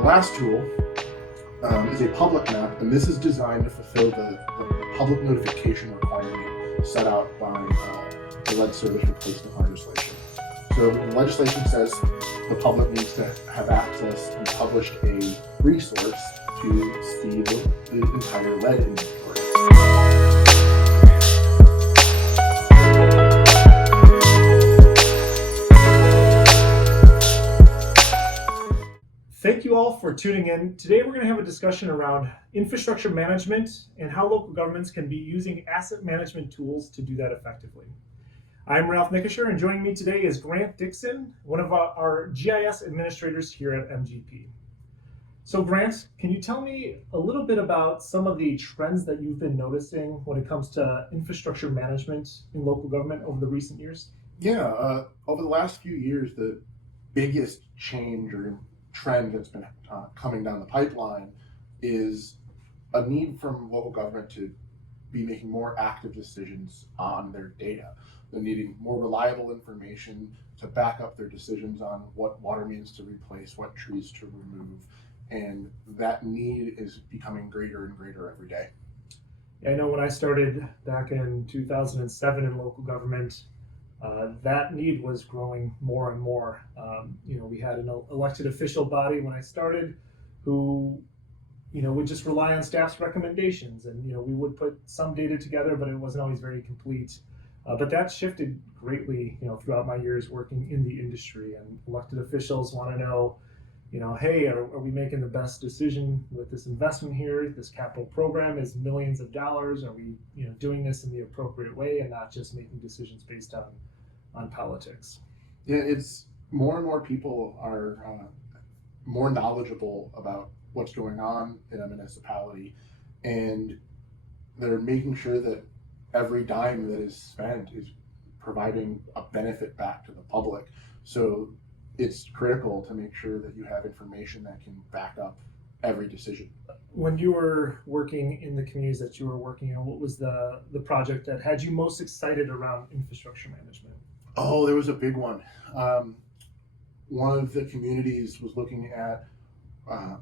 The last tool is a public map, and this is designed to fulfill the public notification requirement set out by the legislators who placed the legislation. So the legislation says the public needs to have access and publish a resource to see the entire lead inventory. Thank you all for tuning in. Today we're going to have a discussion around infrastructure management and how local governments can be using asset management tools to do that effectively. I'm Ralph Nickisher, and joining me today is Grant Dixon, one of our GIS administrators here at MGP. So Grant, can you tell me a little bit about some of the trends that you've been noticing when it comes to infrastructure management in local government over the recent years? Yeah, over the last few years, the biggest change or trend that's been coming down the pipeline is a need from local government to be making more active decisions on their data. They're needing more reliable information to back up their decisions on what water mains to replace, what trees to remove, and that need is becoming greater and greater every day. I know when I started back in 2007 in local government, that need was growing more and more. We had an elected official body when I started who, would just rely on staff's recommendations, and we would put some data together, but it wasn't always very complete. But that shifted greatly, throughout my years working in the industry, and elected officials want to know, hey, are we making the best decision with this investment here? This capital program is millions of dollars. Are we, doing this in the appropriate way and not just making decisions based on politics? Yeah, it's more and more people are more knowledgeable about what's going on in a municipality, and they're making sure that every dime that is spent is providing a benefit back to the public. So it's critical to make sure that you have information that can back up every decision. When you were working in the communities that you were working in, what was the project that had you most excited around infrastructure management? Oh, there was a big one. One of the communities was looking at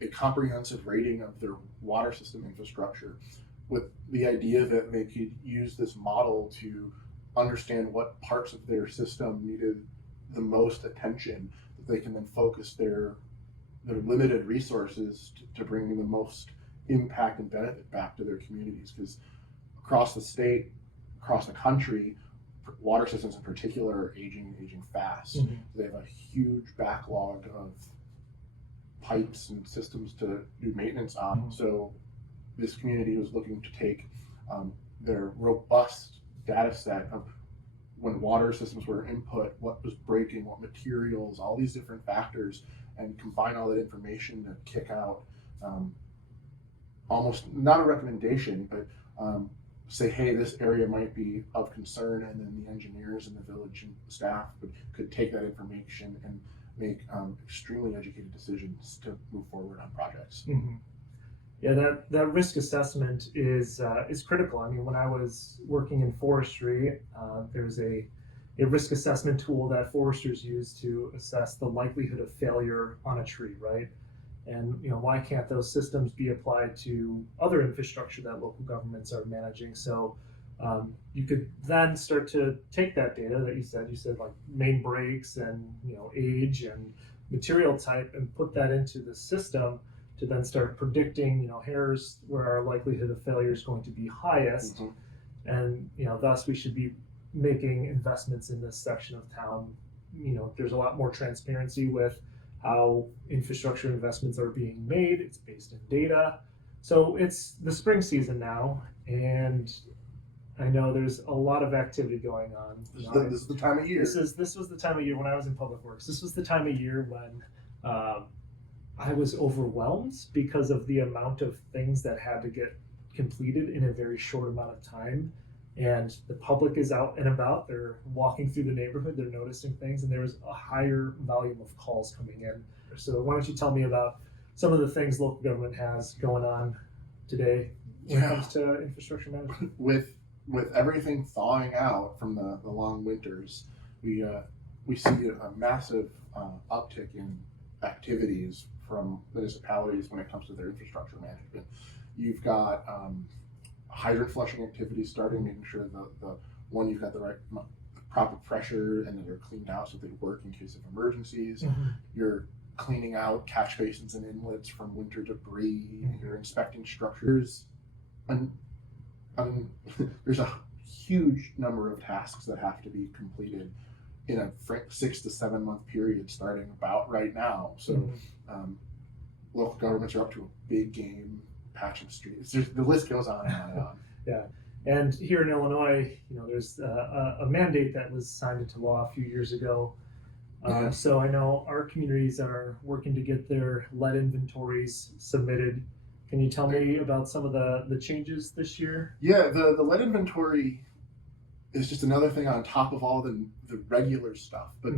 a comprehensive rating of their water system infrastructure, with the idea that they could use this model to understand what parts of their system needed the most attention, that they can then focus their limited resources to bring the most impact and benefit back to their communities. Because across the state, across the country, water systems in particular are aging fast. Mm-hmm. They have a huge backlog of pipes and systems to do maintenance on. Mm-hmm. So this community was looking to take their robust data set of when water systems were input, what was breaking, what materials, all these different factors, and combine all that information to kick out almost not a recommendation, but say, hey, this area might be of concern, and then the engineers and the village and staff could take that information and make extremely educated decisions to move forward on projects. Mm-hmm. Yeah, that risk assessment is critical. I mean, when I was working in forestry, there's a risk assessment tool that foresters use to assess the likelihood of failure on a tree, right? And why can't those systems be applied to other infrastructure that local governments are managing? So you could then start to take that data that you said like main breaks and age and material type, and put that into the system to then start predicting, here's where our likelihood of failure is going to be highest. Mm-hmm. And, thus we should be making investments in this section of town. There's a lot more transparency with how infrastructure investments are being made. It's based in data. So it's the spring season now, and I know there's a lot of activity going on. This is the time of year. This was the time of year when I was in public works. This was the time of year when I was overwhelmed because of the amount of things that had to get completed in a very short amount of time. And the public is out and about, they're walking through the neighborhood, they're noticing things, and there was a higher volume of calls coming in. So why don't you tell me about some of the things local government has going on today when it comes to infrastructure management? With everything thawing out from the long winters, we see a massive uptick in activities from municipalities when it comes to their infrastructure management. You've got hydrant flushing activities starting, making sure the one, you've got the right proper pressure and that they're cleaned out so they work in case of emergencies. You're cleaning out catch basins and inlets from winter debris. You're inspecting structures. And there's a huge number of tasks that have to be completed in a 6 to 7 month period starting about right now. So local governments are up to a big game, patching streets. The list goes on and on and on. Yeah. And here in Illinois, there's a mandate that was signed into law a few years ago. So I know our communities are working to get their lead inventories submitted. Can you tell me about some of the changes this year? Yeah, the lead inventory is just another thing on top of all the regular stuff. But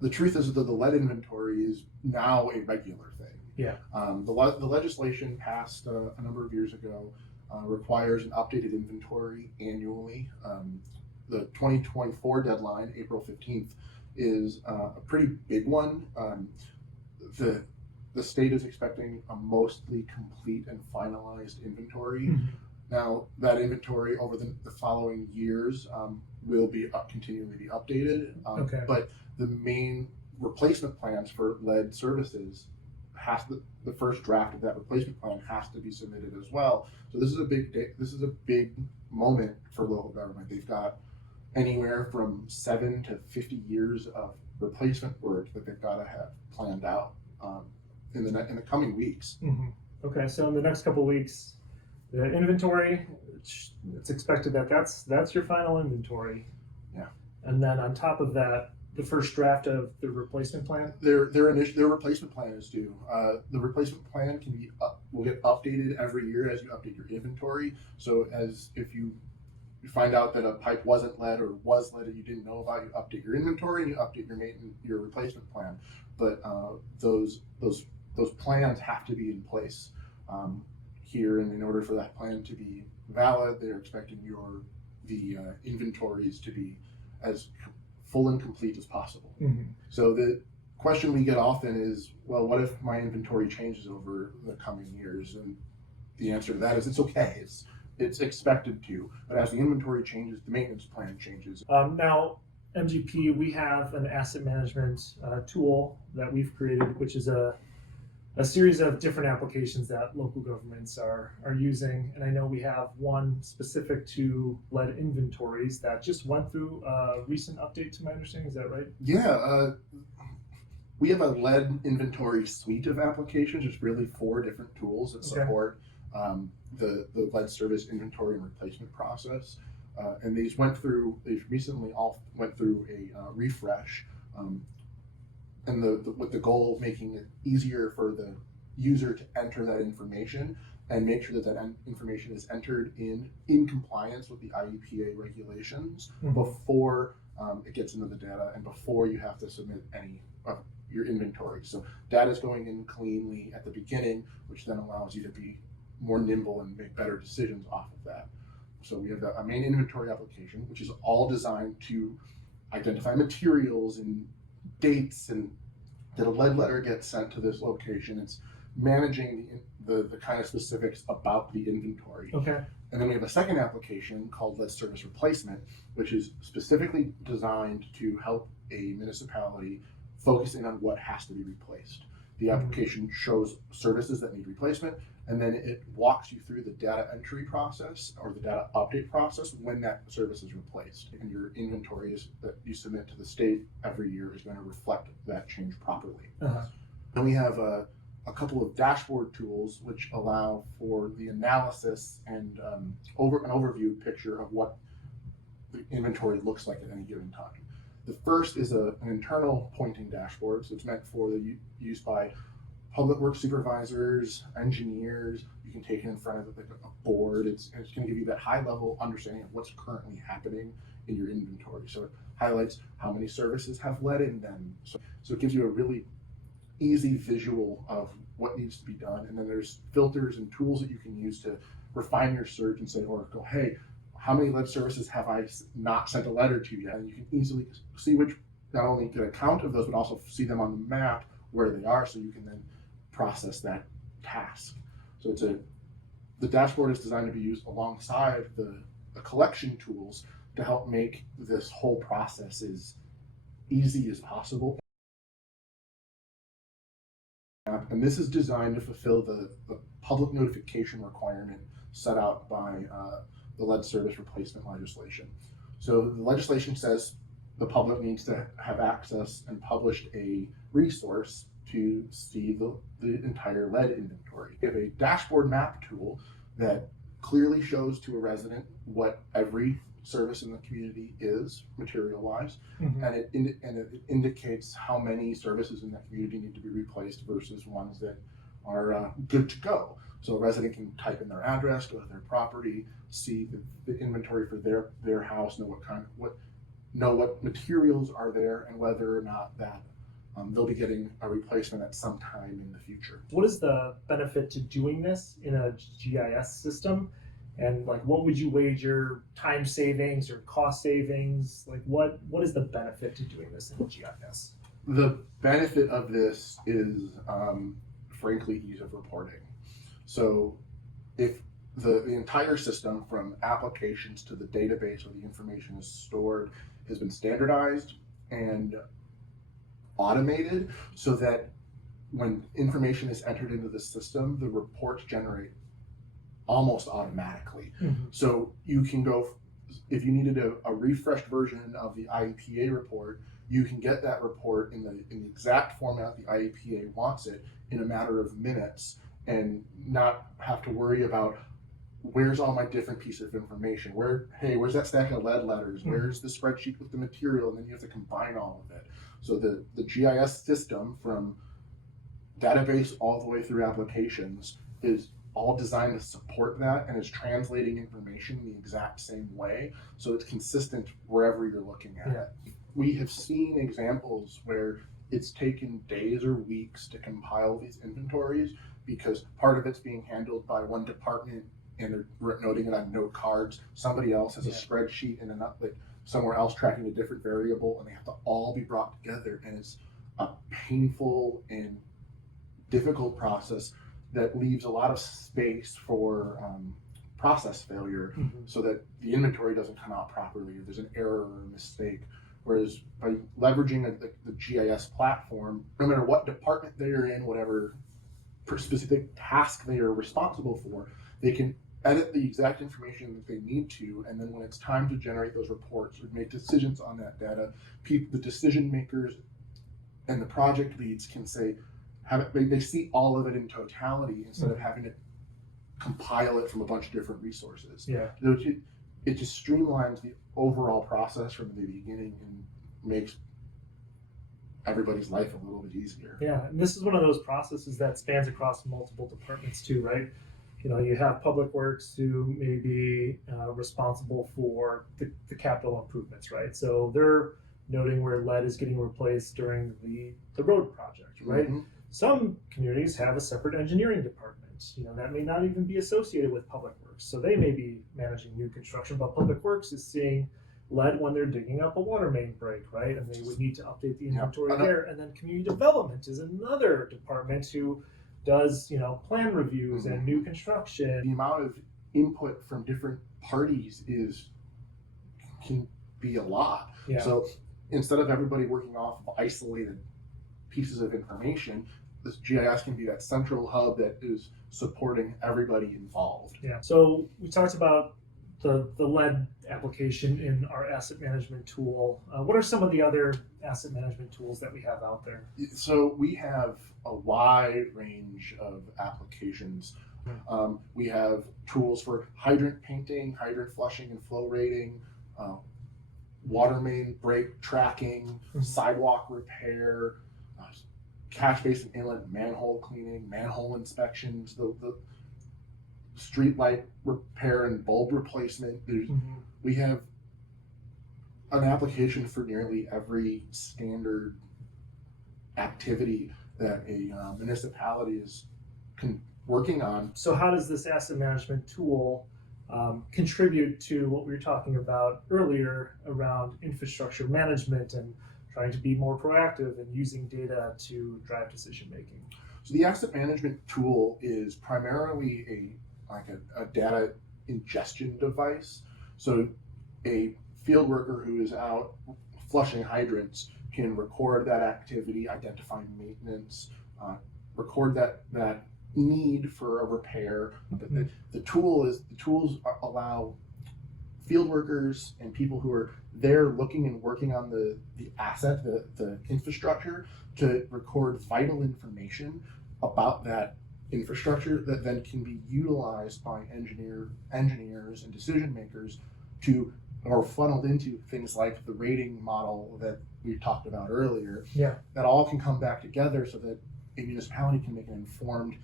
the truth is that the lead inventory is now a regular thing. Yeah. The legislation passed a number of years ago requires an updated inventory annually. The 2024 deadline, April 15th, is a pretty big one. The state is expecting a mostly complete and finalized inventory. Now, that inventory over the following years will be continually be updated. But the main replacement plans for lead services the first draft of that replacement plan has to be submitted as well. So this is a big moment for local government. They've got anywhere from 7 to 50 years of replacement work that they've got to have planned out in the coming weeks. Okay, so in the next couple of weeks, the inventory, it's expected that's your final inventory. Yeah. And then on top of that, the first draft of the replacement plan? Their replacement plan is due. The replacement plan will get updated every year as you update your inventory. So if you find out that a pipe wasn't lead or was lead that you didn't know about, you update your inventory and you update your replacement plan. But those plans have to be in place here, and in order for that plan to be valid, they're expecting the inventories to be as full and complete as possible. So the question we get often is, well, what if my inventory changes over the coming years? And the answer to that is it's okay. It's expected to, but as the inventory changes, the maintenance plan changes. Now, MGP, we have an asset management tool that we've created, which is a series of different applications that local governments are using. And I know we have one specific to lead inventories that just went through a recent update, to my understanding. Is that right? Yeah. We have a lead inventory suite of applications. There's really 4 different tools that support the lead service inventory and replacement process. And these recently all went through a refresh. And with the goal of making it easier for the user to enter that information and make sure that information is entered in compliance with the IEPA regulations before it gets into the data and before you have to submit any of your inventory. So data is going in cleanly at the beginning, which then allows you to be more nimble and make better decisions off of that. So we have a main inventory application, which is all designed to identify materials and dates and that a lead letter gets sent to this location. It's managing the kind of specifics about the inventory. And then we have a second application called Lead Service Replacement, which is specifically designed to help a municipality focus in on what has to be replaced. The application shows services that need replacement, and then it walks you through the data entry process or the data update process when that service is replaced. And your inventory that you submit to the state every year is going to reflect that change properly. Then we have a couple of dashboard tools which allow for the analysis and an overview picture of what the inventory looks like at any given time. The first is an internal pointing dashboard, so it's meant for the use by public works supervisors, engineers. You can take it in front of a board. It's going to give you that high level understanding of what's currently happening in your inventory. So it highlights how many services have lead in them. So it gives you a really easy visual of what needs to be done. And then there's filters and tools that you can use to refine your search and say, or go, hey, how many lead services have I not sent a letter to yet? And you can easily see which, not only get a count of those, but also see them on the map where they are, so you can then process that task. So the dashboard is designed to be used alongside the collection tools to help make this whole process as easy as possible. And this is designed to fulfill the public notification requirement set out by the lead service replacement legislation. So the legislation says the public needs to have access and published a resource to see the entire lead inventory. We have a dashboard map tool that clearly shows to a resident what every service in the community is material-wise, and it indicates how many services in that community need to be replaced versus ones that are good to go. So a resident can type in their address, go to their property, see the inventory for their house, know what materials are there, and whether or not that they'll be getting a replacement at some time in the future. What is the benefit to doing this in a GIS system? And like, what would you wager time savings or cost savings? Like, what is the benefit to doing this in GIS? The benefit of this is, frankly, ease of reporting. So if the entire system, from applications to the database where the information is stored, has been standardized and automated, so that when information is entered into the system, the reports generate almost automatically. So you can go, if you needed a refreshed version of the IEPA report, you can get that report in the exact format the IEPA wants it in a matter of minutes, and not have to worry about where's all my different pieces of information, where's that stack of lead letters, where's the spreadsheet with the material, and then you have to combine all of it. So the GIS system, from database all the way through applications, is all designed to support that and is translating information in the exact same way, so it's consistent wherever you're looking at it. We have seen examples where it's taken days or weeks to compile these inventories because part of it's being handled by one department and they're noting it on note cards. Somebody else has a spreadsheet and somewhere else tracking a different variable, and they have to all be brought together, and it's a painful and difficult process that leaves a lot of space for process failure, so that the inventory doesn't come out properly, or there's an error or a mistake. Whereas by leveraging the GIS platform, no matter what department they are in, whatever specific task they are responsible for, they can edit the exact information that they need to, and then when it's time to generate those reports or make decisions on that data, the decision makers and the project leads can say, they see all of it in totality instead of having to compile it from a bunch of different resources. It just streamlines the overall process from the beginning and makes everybody's life a little bit easier. Yeah, and this is one of those processes that spans across multiple departments too, right? You know, you have Public Works who may be responsible for the capital improvements, right? So they're noting where lead is getting replaced during the road project, right? Some communities have a separate engineering department. You know, that may not even be associated with Public Works. So they may be managing new construction, but Public Works is seeing lead when they're digging up a water main break, right? And they would need to update the inventory there. And then community development is another department who does, you know, plan reviews and new construction. The amount of input from different parties can be a lot. So instead of everybody working off of isolated pieces of information, this GIS can be that central hub that is supporting everybody involved. So we talked about the lead application in our asset management tool. What are some of the other asset management tools that we have out there? So we have a wide range of applications. We have tools for hydrant painting, hydrant flushing and flow rating, water main break tracking, sidewalk repair, catch basin inlet manhole cleaning, manhole inspections, the street light repair and bulb replacement. We have an application for nearly every standard activity that a municipality is working on. So how does this asset management tool contribute to what we were talking about earlier around infrastructure management and trying to be more proactive and using data to drive decision making. So the asset management tool is primarily a data ingestion device. So a field worker who is out flushing hydrants can record that activity, identifying maintenance, record that need for a repair. The tools allow field workers and people who are there looking and working on the asset, the infrastructure, to record vital information about that infrastructure that then can be utilized by engineers and decision makers or funneled into things like the rating model that we talked about earlier. Yeah. That all can come back together so that a municipality can make an informed,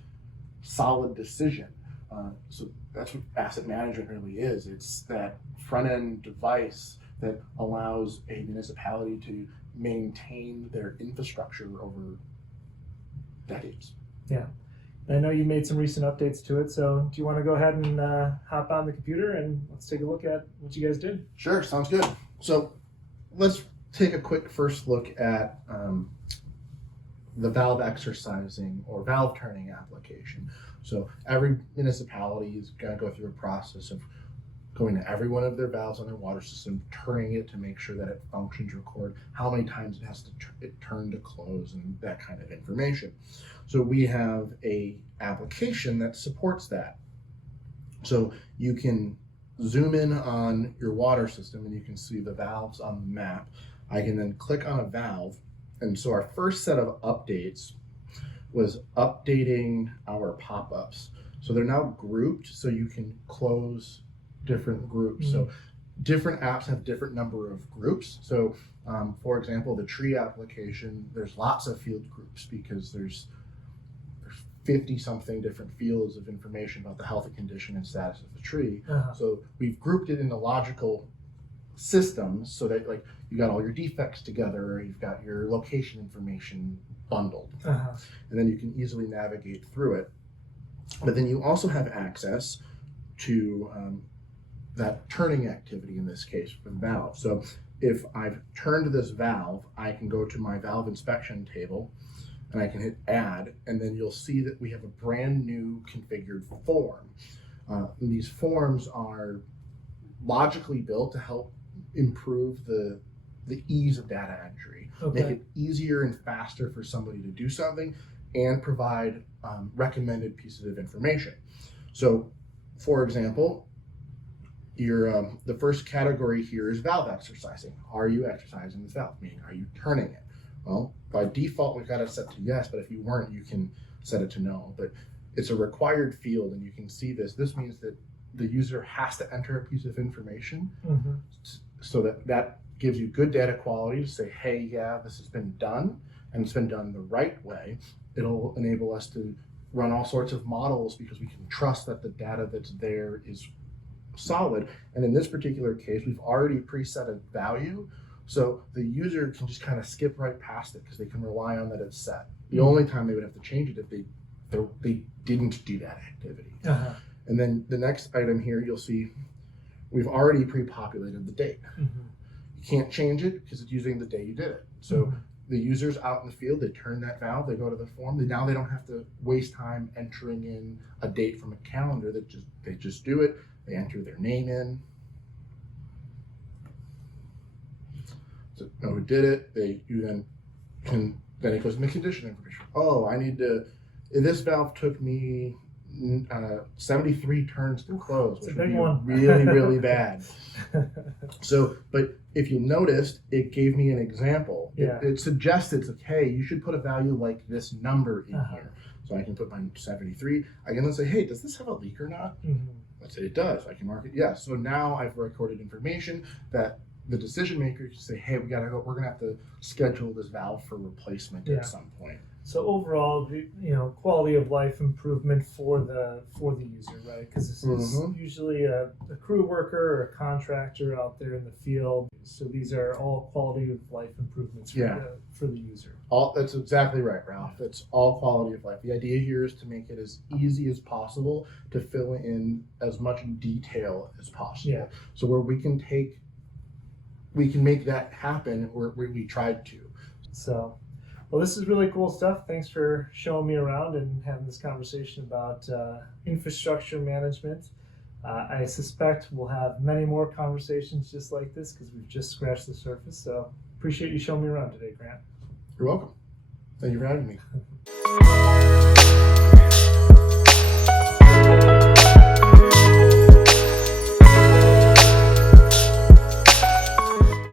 solid decision. So that's what asset management really is. It's that front-end device that allows a municipality to maintain their infrastructure over decades. Yeah. I know you made some recent updates to it, so do you want to go ahead and hop on the computer and let's take a look at what you guys did? Sure, sounds good. So let's take a quick first look at the valve exercising or valve turning application. So every municipality is going to go through a process of going to every one of their valves on their water system, turning it to make sure that it functions, record how many times it has to turn to close, and that kind of information. So we have a application that supports that. So you can zoom in on your water system and you can see the valves on the map. I can then click on a valve. And so our first set of updates was updating our pop-ups. So they're now grouped so you can close different groups. Mm-hmm. So different apps have different number of groups. So for example, the tree application, there's lots of field groups because there's 50 something different fields of information about the health condition and status of the tree. Uh-huh. So we've grouped it into logical systems so that like you got all your defects together, or you've got your location information bundled. Uh-huh. And then you can easily navigate through it. But then you also have access to that turning activity, in this case for the valve. So if I've turned this valve, I can go to my valve inspection table and I can hit add, and then you'll see that we have a brand new configured form. And these forms are logically built to help improve the ease of data entry, make it easier and faster for somebody to do something, and provide recommended pieces of information. So, for example, the first category here is valve exercising. Are you exercising this valve? Meaning, are you turning it? Well, by default, we've got it set to yes, but if you weren't, you can set it to no. But it's a required field, and you can see this. This means that the user has to enter a piece of information, mm-hmm. so that gives you good data quality to say, hey, yeah, this has been done, and it's been done the right way. It'll enable us to run all sorts of models because we can trust that the data that's there is solid. And in this particular case, we've already preset a value, so the user can just kind of skip right past it because they can rely on that it's set. The mm-hmm. only time they would have to change it if they didn't do that activity. Uh-huh. And then the next item here, you'll see we've already pre-populated the date. Mm-hmm. You can't change it because it's using the day you did it. So mm-hmm. the user's out in the field, they turn that valve, they go to the form. Now they don't have to waste time entering in a date from a calendar. They just do it. They enter their name in. So know who did it. Then it goes into condition information. Oh, I need to. This valve took me 73 turns to close, which would be really, really bad. So, but if you noticed, it gave me an example. Yeah. It suggested, hey, you should put a value like this number in uh-huh. here. So I can put my 73. I can then say, hey, does this have a leak or not? Mm-hmm. Let's say it does. I can mark it yes. So now I've recorded information that the decision maker can say, hey, we're gonna have to schedule this valve for replacement at some point. So overall, the quality of life improvement for the user, right? Because this is mm-hmm. usually a crew worker or a contractor out there in the field. So these are all quality of life improvements for the user. That's exactly right, Ralph. It's all quality of life. The idea here is to make it as easy as possible to fill in as much detail as possible. Yeah. So where we can take we can make that happen, or we tried to. So, well, this is really cool stuff. Thanks for showing me around and having this conversation about infrastructure management. I suspect we'll have many more conversations just like this because we've just scratched the surface. So appreciate you showing me around today, Grant. You're welcome. Thank you for having me.